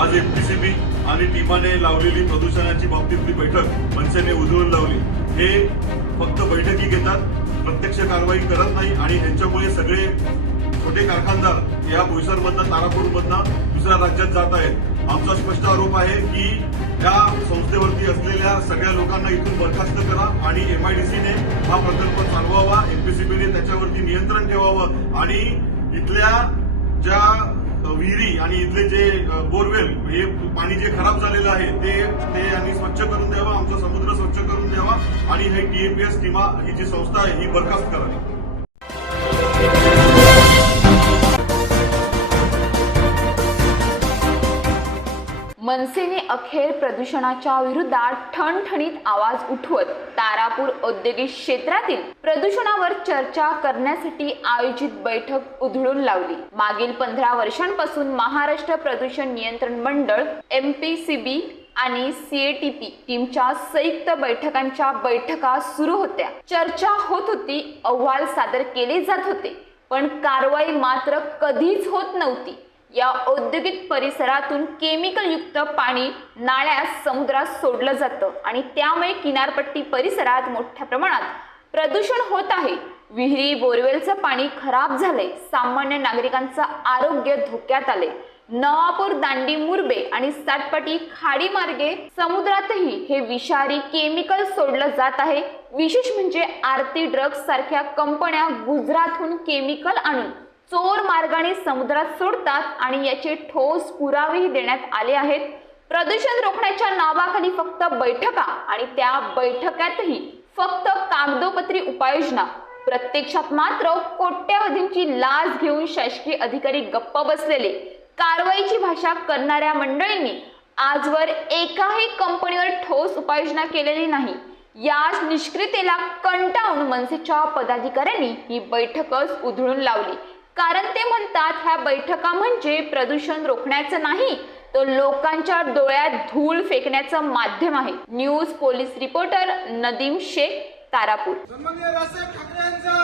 आज एमपीसीबी आणि टीमाने लावलेली प्रदूषणाची बाबतीतली बैठक मनसेने उधळून लावली. हे फक्त बैठकी घेतात प्रत्यक्ष कारवाई करत नाही आणि ह्यांच्यामुळे सगळे छोटे कारखानदार या बोईसरमधनं तारापूरमधनं दुसऱ्या राज्यात जात आहेत. आमचा स्पष्ट आरोप आहे की या संस्थेवरती असलेल्या सगळ्या लोकांना इथून बरखास्त करा आणि एमआयडीसीने हा प्रकल्प चालवावा एमपीसीबीने त्याच्यावरती नियंत्रण ठेवावं आणि इथल्या ज्या विहिरी आणि इथले जे बोरवेल हे पाणी जे खराब झालेलं आहे ते ते यांनी स्वच्छ करून द्यावं आमचा समुद्र स्वच्छ करून द्यावा आणि हे टीएपीएस किंवा ही जी संस्था आहे ही बरखास्त करावी. मनसेने अखेर प्रदूषणाच्या विरोधात ठणठणीत आवाज उठवत तारापूर औद्योगिक क्षेत्रातील प्रदूषणावर चर्चा करण्यासाठी आयोजित बैठक उधळून लावली. मागील पंधरा वर्षांपासून महाराष्ट्र प्रदूषण नियंत्रण मंडळ एम पी सी बी आणि सीएटीपी टीमच्या संयुक्त बैठकांच्या बैठका सुरू होत्या. चर्चा होत होती अहवाल सादर केले जात होते पण कारवाई मात्र कधीच होत नव्हती. या औद्योगिक परिसरातून केमिकल युक्त पाणी नाळ्यास समुद्रात सोडलं जातं आणि त्यामुळे किनारपट्टी परिसरात मोठ्या प्रमाणात प्रदूषण होत आहे. विहिरी बोरवेलचं पाणी खराब झालंय. सामान्य नागरिकांचं आरोग्य धोक्यात आले नवापूर दांडी मुरबे आणि सातपाटी खाडी मार्गे समुद्रातही हे विषारी केमिकल सोडलं जात आहे. विशेष म्हणजे आरती ड्रग्ज सारख्या कंपन्या गुजरातहून केमिकल आणून चोर मार्गाने समुद्रात सोडतात आणि याचे ठोस पुरावेही देण्यात आले आहेत. प्रदूषण रोखण्याच्या नावाखाली फक्त बैठका आणि त्या बैठकातही फक्त कागदोपत्री उपाययोजना. प्रत्यक्षात मात्र कोट्यवधींची लाच घेऊन शासकीय अधिकारी गप्प बसलेले. कारवाईची भाषा करणाऱ्या मंडळींनी आजवर एकाही कंपनीवर ठोस उपाययोजना केलेली नाही. याच निष्क्रियतेला कंटाळून मनसेच्या पदाधिकाऱ्यांनी ही बैठकच उधळून लावली. कारण ते म्हणतात ह्या बैठका म्हणजे प्रदूषण रोखण्याचं नाही तर लोकांच्या डोळ्यात धूळ फेकण्याचं माध्यम आहे. News police reporter Nadeem Shaikh Tarapur. सन्माननीय राजसाहेब ठाकरे यांचा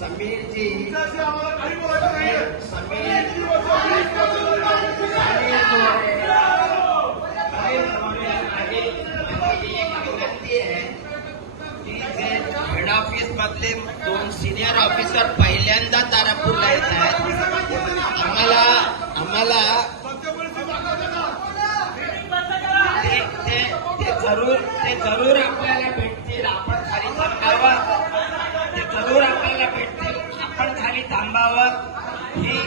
समीर मोरे माझी माझी एक विनंती आहे की जे हेड ऑफिस मधले दोन सिनियर ऑफिसर पहिल्यांदा तारापूरला येत आहेत. आम्हाला आम्हाला बाबत ही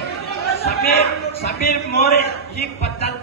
समीर समीर मोरे ही पद्धत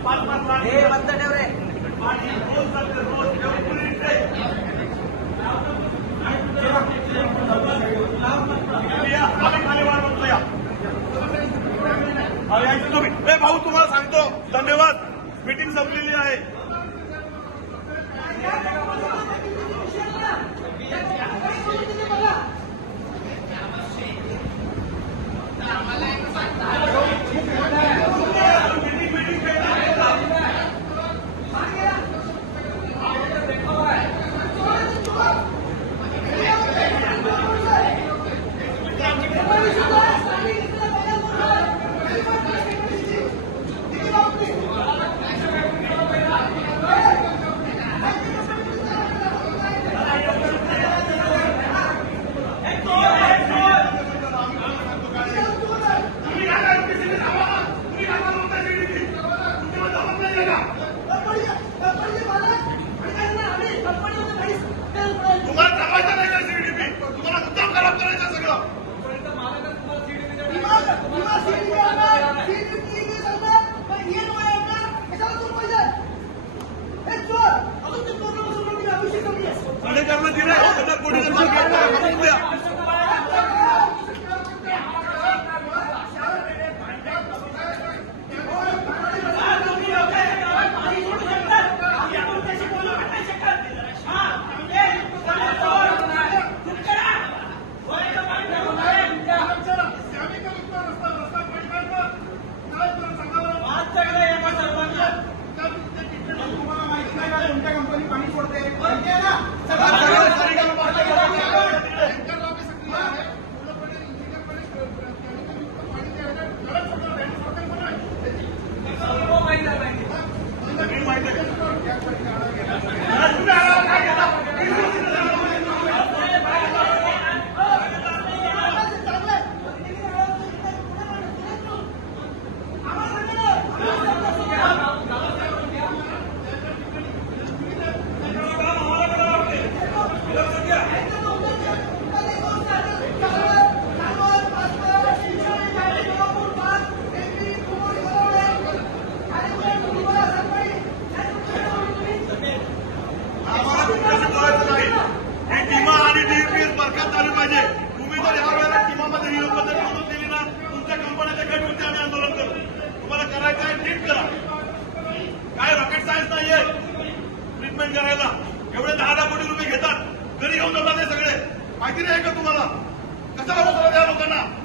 हे बंद ठेव रे. भाऊ तुम्हाला सांगतो धन्यवाद. मीटिंग संपलेली आहे. ਸਾਡੇ ਕਰਨਾ ਜਿਹੜਾ ਬੰਦਾ ਕੋੜੀ ਦੇ ਮਾਰ ਕੇ ਆਇਆ। सायन्स नाहीये. ट्रीटमेंट करायला. एवढे दहा दहा कोटी रुपये घेतात. घरी घेऊन जातात सगळे. माहिती नाही का तुम्हाला? कसं द्या लोकांना?